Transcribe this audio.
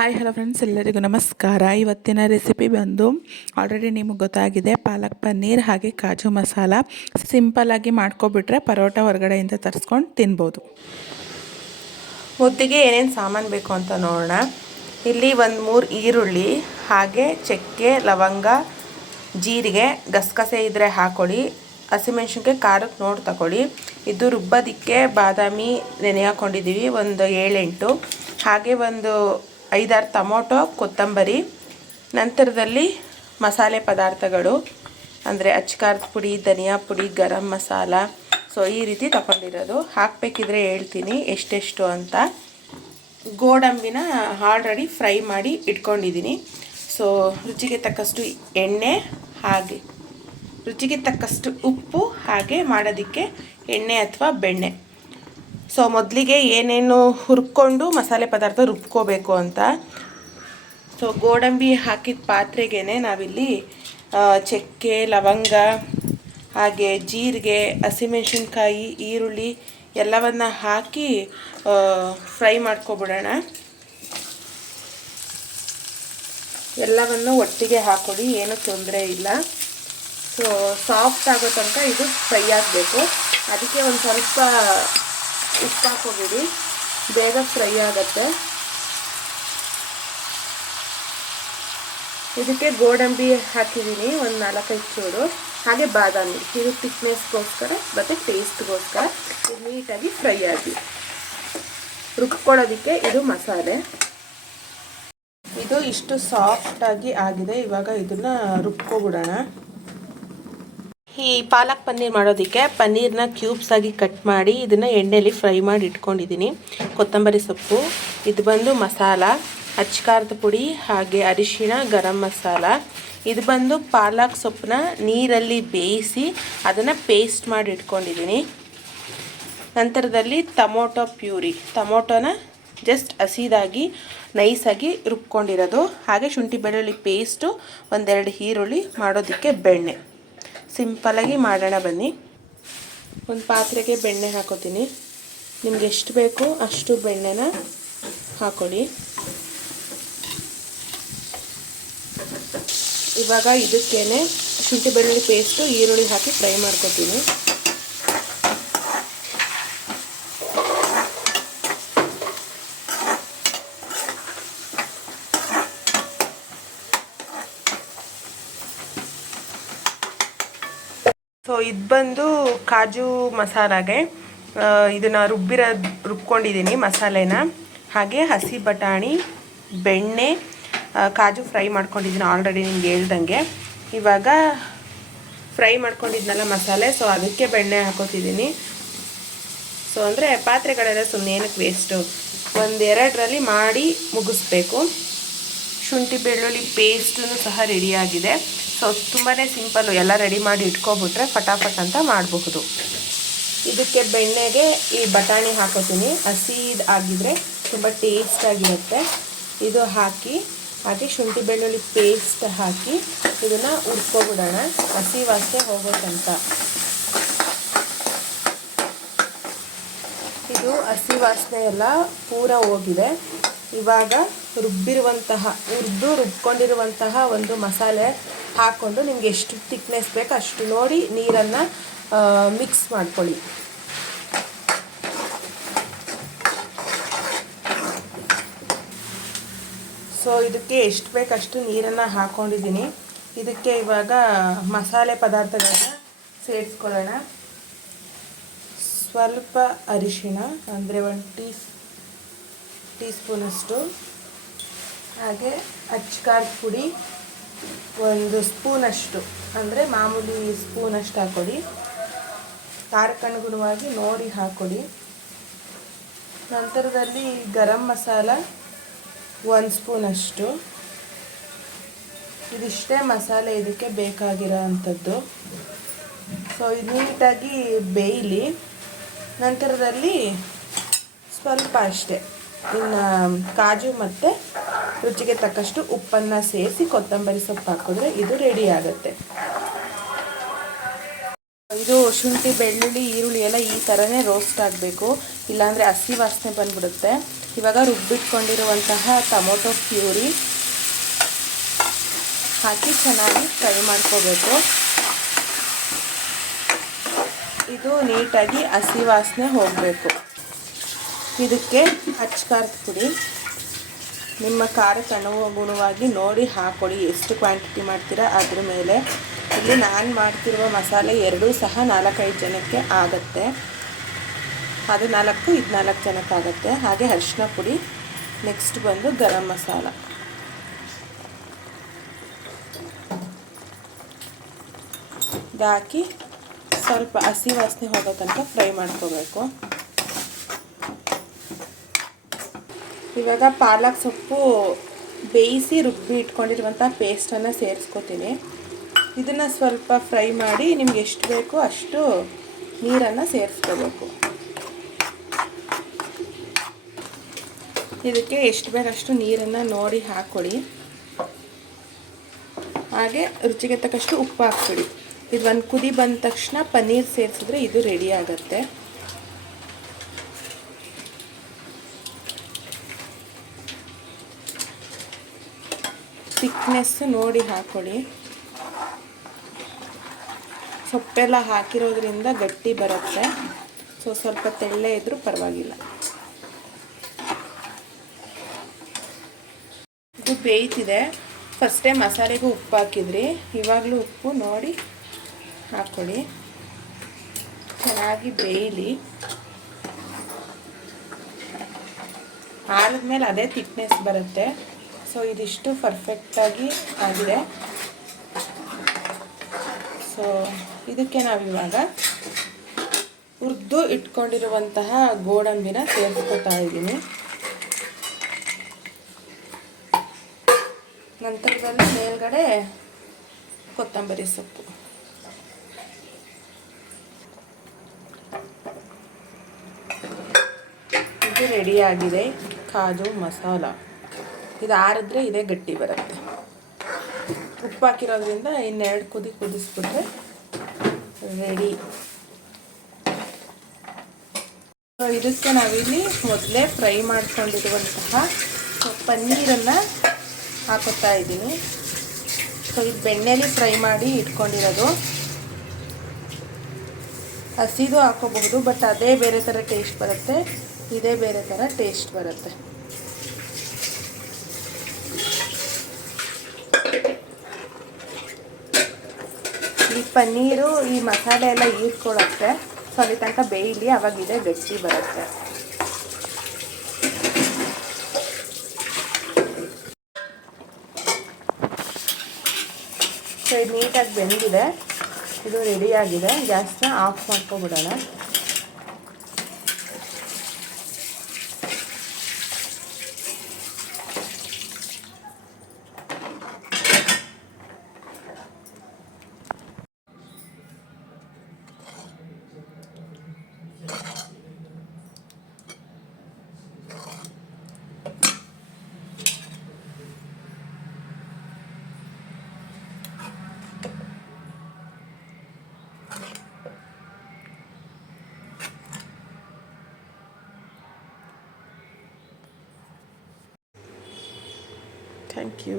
Hi hello friends, ಎಲ್ಲರಿಗೂ ನಮಸ್ಕಾರ. ಇವತ್ತಿನ ರೆಸಿಪಿ ಬಂದು ಆಲ್ರೆಡಿ ನಿಮಗೆ ಗೊತ್ತಾಗಿದೆ, ಪಾಲಕ್ ಪನ್ನೀರ್ ಹಾಗೆ ಕಾಜು ಮಸಾಲ. ಸಿಂಪಲ್ಲಾಗಿ ಮಾಡ್ಕೊಬಿಟ್ರೆ ಪರೋಟ ಹೊರಗಡೆಯಿಂದ ತರಿಸ್ಕೊಂಡು ತಿನ್ಬೋದು. ಮುದ್ದಿಗೆ ಏನೇನು ಸಾಮಾನು ಬೇಕು ಅಂತ ನೋಡೋಣ. ಇಲ್ಲಿ ಒಂದು 3 ಈರುಳ್ಳಿ, ಹಾಗೆ ಚಕ್ಕೆ, ಲವಂಗ, ಜೀರಿಗೆ, ಗಸಗಸೆ ಇದ್ದರೆ ಹಾಕ್ಕೊಳ್ಳಿ. ಹಸಿಮೆಣ್ಸಿನ್ಕಾಯಿ ಖಾರಕ್ಕೆ ನೋಡಿ ತಗೊಳ್ಳಿ. ಇದು ರುಬ್ಬೋದಕ್ಕೆ ಬಾದಾಮಿ ನೆನೆ ಹಾಕ್ಕೊಂಡಿದ್ದೀವಿ, ಒಂದು 7-8. ಹಾಗೆ ಒಂದು 5-6 ಟೊಮೊಟೊ, ಕೊತ್ತಂಬರಿ. ನಂತರದಲ್ಲಿ ಮಸಾಲೆ ಪದಾರ್ಥಗಳು ಅಂದರೆ ಅಚ್ಕಾರದ ಪುಡಿ, ಧನಿಯಾ ಪುಡಿ, ಗರಂ ಮಸಾಲ. ಸೊ ಈ ರೀತಿ ತಗೊಂಡಿರೋದು. ಹಾಕಬೇಕಿದ್ರೆ ಹೇಳ್ತೀನಿ ಎಷ್ಟೆಷ್ಟು ಅಂತ. ಗೋಡಂಬಿನ ಆಲ್ರೆಡಿ ಫ್ರೈ ಮಾಡಿ ಇಟ್ಕೊಂಡಿದ್ದೀನಿ. ಸೊ ರುಚಿಗೆ ತಕ್ಕಷ್ಟು ಎಣ್ಣೆ, ಹಾಗೆ ರುಚಿಗೆ ತಕ್ಕಷ್ಟು ಉಪ್ಪು, ಹಾಗೆ ಮಾಡೋದಕ್ಕೆ ಎಣ್ಣೆ ಅಥವಾ ಬೆಣ್ಣೆ. ಸೊ ಮೊದಲಿಗೆ ಏನೇನು ಹುರ್ಕೊಂಡು ಮಸಾಲೆ ಪದಾರ್ಥ ರುಬ್ಕೋಬೇಕು ಅಂತ. ಸೊ ಗೋಡಂಬಿ ಹಾಕಿದ ಪಾತ್ರೆಗೇ ನಾವಿಲ್ಲಿ ಚಕ್ಕೆ, ಲವಂಗ, ಹಾಗೆ ಜೀರಿಗೆ, ಹಸಿಮೆಣ್ಸಿನ್ಕಾಯಿ, ಈರುಳ್ಳಿ ಎಲ್ಲವನ್ನು ಹಾಕಿ ಫ್ರೈ ಮಾಡ್ಕೊಬಿಡೋಣ. ಎಲ್ಲವನ್ನು ಒಟ್ಟಿಗೆ ಹಾಕ್ಕೊಳ್ಳಿ, ಏನೂ ತೊಂದರೆ ಇಲ್ಲ. ಸೊ ಸಾಫ್ಟ್ ಆಗೋ ತನಕ ಇದು ಫ್ರೈ ಆಗಬೇಕು. ಅದಕ್ಕೆ ಒಂದು ಸ್ವಲ್ಪ ಉಪ್ಪು ಹಾಕೋಬಿಡಿ, ಬೇಗ ಫ್ರೈ ಆಗುತ್ತೆ. ಇದಕ್ಕೆ ಗೋಡಂಬಿ ಹಾಕಿದ್ದೀನಿ ಒಂದು 4-5 ಚೂರು, ಹಾಗೆ ಬಾದಾಮಿ. ಇದು ಥಿಕ್ನೆಸ್ಗೋಸ್ಕರ ಮತ್ತು ಟೇಸ್ಟ್ಗೋಸ್ಕರ. ಇದು ನೀಟಾಗಿ ಫ್ರೈ ಆಗಿ ರುಬ್ಕೊಳ್ಳೋದಕ್ಕೆ ಇದು ಮಸಾಲೆ. ಇದು ಇಷ್ಟು ಸಾಫ್ಟಾಗಿ ಆಗಿದೆ. ಇವಾಗ ಇದನ್ನು ರುಬ್ಕೊಬಿಡೋಣ. ಈ ಪಾಲಕ್ ಪನ್ನೀರ್ ಮಾಡೋದಕ್ಕೆ ಪನ್ನೀರ್ನ ಕ್ಯೂಬ್ಸ್ ಆಗಿ ಕಟ್ ಮಾಡಿ ಇದನ್ನು ಎಣ್ಣೆಯಲ್ಲಿ ಫ್ರೈ ಮಾಡಿ ಇಟ್ಕೊಂಡಿದ್ದೀನಿ. ಕೊತ್ತಂಬರಿ ಸೊಪ್ಪು, ಇದು ಬಂದು ಮಸಾಲ, ಅಚ್ಕಾರದ ಪುಡಿ, ಹಾಗೆ ಅರಿಶಿಣ, ಗರಂ ಮಸಾಲ. ಇದು ಬಂದು ಪಾಲಕ್ ಸೊಪ್ಪನ್ನ ನೀರಲ್ಲಿ ಬೇಯಿಸಿ ಅದನ್ನು ಪೇಸ್ಟ್ ಮಾಡಿ ಇಟ್ಕೊಂಡಿದ್ದೀನಿ. ನಂತರದಲ್ಲಿ ಟೊಮೊಟೊ ಪ್ಯೂರಿ, ಟೊಮೊಟೊನ ಜಸ್ಟ್ ಹಸಿದಾಗಿ ನೈಸಾಗಿ ರುಬ್ಕೊಂಡಿರೋದು. ಹಾಗೆ ಶುಂಠಿ ಬೆಳ್ಳುಳ್ಳಿ ಪೇಸ್ಟು, 1-2 ಈರುಳ್ಳಿ, ಮಾಡೋದಕ್ಕೆ ಬೆಣ್ಣೆ. ಸಿಂಪಲಾಗಿ ಮಾಡೋಣ ಬನ್ನಿ. ಒಂದು ಪಾತ್ರೆಗೆ ಬೆಣ್ಣೆ ಹಾಕೋತೀನಿ. ನಿಮ್ಗೆ ಎಷ್ಟು ಬೇಕು ಅಷ್ಟು ಬೆಣ್ಣೆನ ಹಾಕೊಳ್ಳಿ. ಇವಾಗ ಇದಕ್ಕೇನೆ ಶುಂಠಿ ಬೆಳ್ಳುಳ್ಳಿ ಪೇಸ್ಟು, ಈರುಳ್ಳಿ ಹಾಕಿ ಫ್ರೈ ಮಾಡ್ಕೊತೀನಿ. ಸೊ ಇದು ಬಂದು ಕಾಜು ಮಸಾಲಾಗೆ ಇದನ್ನು ರುಬ್ಕೊಂಡಿದ್ದೀನಿ ಮಸಾಲೆನ. ಹಾಗೆ ಹಸಿ ಬಟಾಣಿ, ಬೆಣ್ಣೆ, ಕಾಜು ಫ್ರೈ ಮಾಡ್ಕೊಂಡಿದ್ದೀನಿ ಆಲ್ರೆಡಿ ನಿಮ್ಗೆ ಹೇಳ್ದಂಗೆ. ಇವಾಗ ಫ್ರೈ ಮಾಡ್ಕೊಂಡಿದ್ನಲ್ಲ ಮಸಾಲೆ, ಸೊ ಅದಕ್ಕೆ ಬೆಣ್ಣೆ ಹಾಕೋತಿದ್ದೀನಿ. ಸೊ ಅಂದರೆ ಪಾತ್ರೆಗಳೆಲ್ಲ ಸುಮ್ಮನೆ ಏನಕ್ಕೆ ವೇಸ್ಟು, 1-2ರಲ್ಲಿ ಮಾಡಿ ಮುಗಿಸ್ಬೇಕು. ಶುಂಠಿ ಬೆಳ್ಳುಳ್ಳಿ ಪೇಸ್ಟೂ ಸಹ ರೆಡಿಯಾಗಿದೆ. ಸೊ ತುಂಬಾ ಸಿಂಪಲ್ಲು, ಎಲ್ಲ ರೆಡಿ ಮಾಡಿ ಇಟ್ಕೊಬಿಟ್ರೆ ಫಟಾಫಟ್ ಅಂತ ಮಾಡಬಹುದು. ಇದಕ್ಕೆ ಬೆಣ್ಣೆಗೆ ಈ ಬಟಾಣಿ ಹಾಕೋತೀನಿ. ಹಸಿ ಆಗಿದ್ರೆ ತುಂಬ ಟೇಸ್ಟಾಗಿರುತ್ತೆ. ಇದು ಹಾಕಿ, ಹಾಗೆ ಶುಂಠಿ ಬೆಳ್ಳುಳ್ಳಿ ಪೇಸ್ಟ್ ಹಾಕಿ ಇದನ್ನು ಹುರ್ಕೊಬಿಡೋಣ, ಹಸಿ ವಾಸನೆ ಹೋಗೋ ತನಕ. ಇದು ಹಸಿ ವಾಸನೆ ಎಲ್ಲ ಪೂರ ಹೋಗಿದೆ. ಇವಾಗ ರುಬ್ಕೊಂಡಿರುವಂತಹ ಒಂದು ಮಸಾಲೆ ಹಾಕ್ಕೊಂಡು ನಿಮ್ಗೆ ಎಷ್ಟು ಥಿಕ್ನೆಸ್ ಬೇಕು ಅಷ್ಟು ನೋಡಿ ನೀರನ್ನು ಮಿಕ್ಸ್ ಮಾಡ್ಕೊಳ್ಳಿ. ಸೊ ಇದಕ್ಕೆ ಎಷ್ಟು ಬೇಕಷ್ಟು ನೀರನ್ನು ಹಾಕ್ಕೊಂಡಿದ್ದೀನಿ. ಇದಕ್ಕೆ ಇವಾಗ ಮಸಾಲೆ ಪದಾರ್ಥಗಳನ್ನ ಸೇರಿಸ್ಕೊಳ್ಳೋಣ. ಸ್ವಲ್ಪ ಅರಿಶಿಣ ಅಂದರೆ 1 ಟೀ ಸ್ಪೂನಷ್ಟು, ಹಾಗೆ ಅಚ್ಕಾರದ ಪುಡಿ 1 ಸ್ಪೂನಷ್ಟು, ಅಂದರೆ ಮಾಮೂಲಿ ಸ್ಪೂನಷ್ಟು ಹಾಕ್ಕೊಡಿ. ಖಾರಕ್ಕನುಗುಣವಾಗಿ ನೋಡಿ ಹಾಕ್ಕೊಡಿ. ನಂತರದಲ್ಲಿ ಗರಂ ಮಸಾಲ 1 ಸ್ಪೂನಷ್ಟು. ಇದಿಷ್ಟೇ ಮಸಾಲೆ ಇದಕ್ಕೆ ಬೇಕಾಗಿರೋ ಅಂಥದ್ದು. ಸೊ ಇದು ನೀಟಾಗಿ ಬೇಯಲಿ. ನಂತರದಲ್ಲಿ ಸ್ವಲ್ಪ ಅಷ್ಟೇ ಇನ್ನು ಕಾಜು ಮತ್ತು ರುಚಿಗೆ ತಕ್ಕಷ್ಟು ಉಪ್ಪನ್ನು ಸೇರಿಸಿ ಕೊತ್ತಂಬರಿ ಸೊಪ್ಪು ಹಾಕಿದ್ರೆ ಇದು ರೆಡಿ ಆಗುತ್ತೆ. ಇದು ಶುಂಠಿ ಬೆಳ್ಳುಳ್ಳಿ ಈರುಳ್ಳಿ ಎಲ್ಲ ಈ ಥರನೇ ರೋಸ್ಟ್ ಆಗಬೇಕು, ಇಲ್ಲಾಂದರೆ ಹಸಿ ವಾಸನೆ ಬಂದ್ಬಿಡುತ್ತೆ. ಇವಾಗ ರುಬ್ಬಿಟ್ಕೊಂಡಿರುವಂತಹ ಟೊಮೊಟೊ ಪ್ಯೂರಿ ಹಾಕಿ ಚೆನ್ನಾಗಿ ಫ್ರೈ ಮಾಡ್ಕೋಬೇಕು. ಇದು ನೀಟಾಗಿ ಹಸಿ ವಾಸನೆ ಹೋಗಬೇಕು. ಇದಕ್ಕೆ ಅಚ್ಚಕಾರದ ಪುಡಿ ನಿಮ್ಮ ಖಾರಕ್ಕೆ ಅನುಗುಣವಾಗಿ ನೋಡಿ ಹಾಕ್ಕೊಳ್ಳಿ, ಎಷ್ಟು ಕ್ವಾಂಟಿಟಿ ಮಾಡ್ತೀರಾ ಅದ್ರ ಮೇಲೆ. ಇಲ್ಲಿ ನಾನು ಮಾಡ್ತಿರುವ ಮಸಾಲೆ ಎರಡೂ ಸಹ 4-5 ಜನಕ್ಕೆ ಆಗುತ್ತೆ. ಅದು 4 ಇದು 4 ಜನಕ್ಕೆ ಆಗುತ್ತೆ. ಹಾಗೆ ಅರಿಶಿನ ಪುಡಿ, ನೆಕ್ಸ್ಟ್ ಬಂದು ಗರಂ ಮಸಾಲ. ಹಾಕಿ ಸ್ವಲ್ಪ ಹಸಿ ವಾಸನೆ ಹೋಗೋ ತನಕ ಫ್ರೈ ಮಾಡ್ಕೋಬೇಕು. ಇವಾಗ ಪಾಲಕ್ ಸೊಪ್ಪು ಬೇಯಿಸಿ ರುಬ್ಬಿ ಇಟ್ಕೊಂಡಿರುವಂಥ ಪೇಸ್ಟನ್ನು ಸೇರಿಸ್ಕೊತೀನಿ. ಇದನ್ನು ಸ್ವಲ್ಪ ಫ್ರೈ ಮಾಡಿ ನಿಮ್ಗೆ ಎಷ್ಟು ಬೇಕೋ ಅಷ್ಟು ನೀರನ್ನು ಸೇರಿಸ್ಕೋಬೇಕು. ಇದಕ್ಕೆ ಎಷ್ಟು ಬೇಕಷ್ಟು ನೀರನ್ನು ನೋಡಿ ಹಾಕ್ಕೊಡಿ. ಹಾಗೆ ರುಚಿಗೆ ತಕ್ಕಷ್ಟು ಉಪ್ಪು ಹಾಕ್ಬಿಡಿ. ಇದು ಒಂದು ಕುದಿ ಬಂದ ತಕ್ಷಣ ಪನ್ನೀರ್ ಸೇರಿಸಿದ್ರೆ ಇದು ರೆಡಿ ಆಗುತ್ತೆ. ಥಿಕ್ನೆಸ್ಸು ನೋಡಿ ಹಾಕ್ಕೊಳ್ಳಿ. ಸೊಪ್ಪೆಲ್ಲ ಹಾಕಿರೋದ್ರಿಂದ ಗಟ್ಟಿ ಬರುತ್ತೆ, ಸೊ ಸ್ವಲ್ಪ ತೆಳ್ಳೆ ಇದ್ರೂ ಪರವಾಗಿಲ್ಲ. ಇದು ಬೇಯ್ತಿದೆ. ಫಸ್ಟೇ ಮಸಾಲೆಗೂ ಉಪ್ಪು ಹಾಕಿದ್ರಿ, ಇವಾಗಲೂ ಉಪ್ಪು ನೋಡಿ ಹಾಕ್ಕೊಳ್ಳಿ. ಚೆನ್ನಾಗಿ ಬೇಯಲಿ. ಆದ್ಮೇಲೆ ಅದೇ ಥಿಕ್ನೆಸ್ ಬರುತ್ತೆ. ಸೊ ಇದಿಷ್ಟು ಪರ್ಫೆಕ್ಟಾಗಿ ಆಗಿದೆ. ಸೊ ಇದಕ್ಕೆ ನಾವಿವಾಗ ಹುರಿದು ಇಟ್ಕೊಂಡಿರುವಂತಹ ಗೋಡಂಬಿನ ಸೇರಿಸ್ಕೊತಾ ಇದ್ದೀನಿ. ನಂತರದಲ್ಲಿ ಮೇಲ್ಗಡೆ ಕೊತ್ತಂಬರಿ ಸೊಪ್ಪು. ಇದು ರೆಡಿಯಾಗಿದೆ ಕಾಜು ಮಸಾಲ. ಇದು ಆರಿದ್ರೆ ಇದೇ ಗಟ್ಟಿ ಬರುತ್ತೆ. ಉಪ್ಪು ಹಾಕಿರೋದ್ರಿಂದ ಇನ್ನೆರಡು ಕುದಿಸ್ಬಿಟ್ರೆ ರೆಡಿ. ಇದಕ್ಕೆ ನಾವಿಲ್ಲಿ ಮೊದಲೇ ಫ್ರೈ ಮಾಡ್ಕೊಂಡಿರುವಂತಹ ಪನ್ನೀರನ್ನು ಹಾಕೋತಾ ಇದ್ದೀನಿ. ಸೊ ಇದು ಬೆಣ್ಣೆಲಿ ಫ್ರೈ ಮಾಡಿ ಇಟ್ಕೊಂಡಿರೋದು. ಹಸಿದು ಹಾಕೋಬಹುದು, ಬಟ್ ಅದೇ ಬೇರೆ ಥರ ಟೇಸ್ಟ್ ಬರುತ್ತೆ, ಇದೇ ಬೇರೆ ಥರ ಟೇಸ್ಟ್ ಬರುತ್ತೆ. ಈ ಪನ್ನೀರು ಈ ಮಸಾಲೆ ಎಲ್ಲ ಹೀರ್ಕೊಳ್ಳುತ್ತೆ. ಸೊ ಅಲ್ಲಿ ತನಕ ಬೇಯಲಿ, ಆವಾಗ ಇದೇ ಗಟ್ಟಿ ಬರುತ್ತೆ. ಸೊ ಇದು ನೀಟಾಗಿ ಬೆಂದಿದೆ, ಇದು ರೆಡಿಯಾಗಿದೆ. ಗ್ಯಾಸ್ನ ಆಫ್ ಮಾಡ್ಕೊಬಿಡೋಣ. Thank you.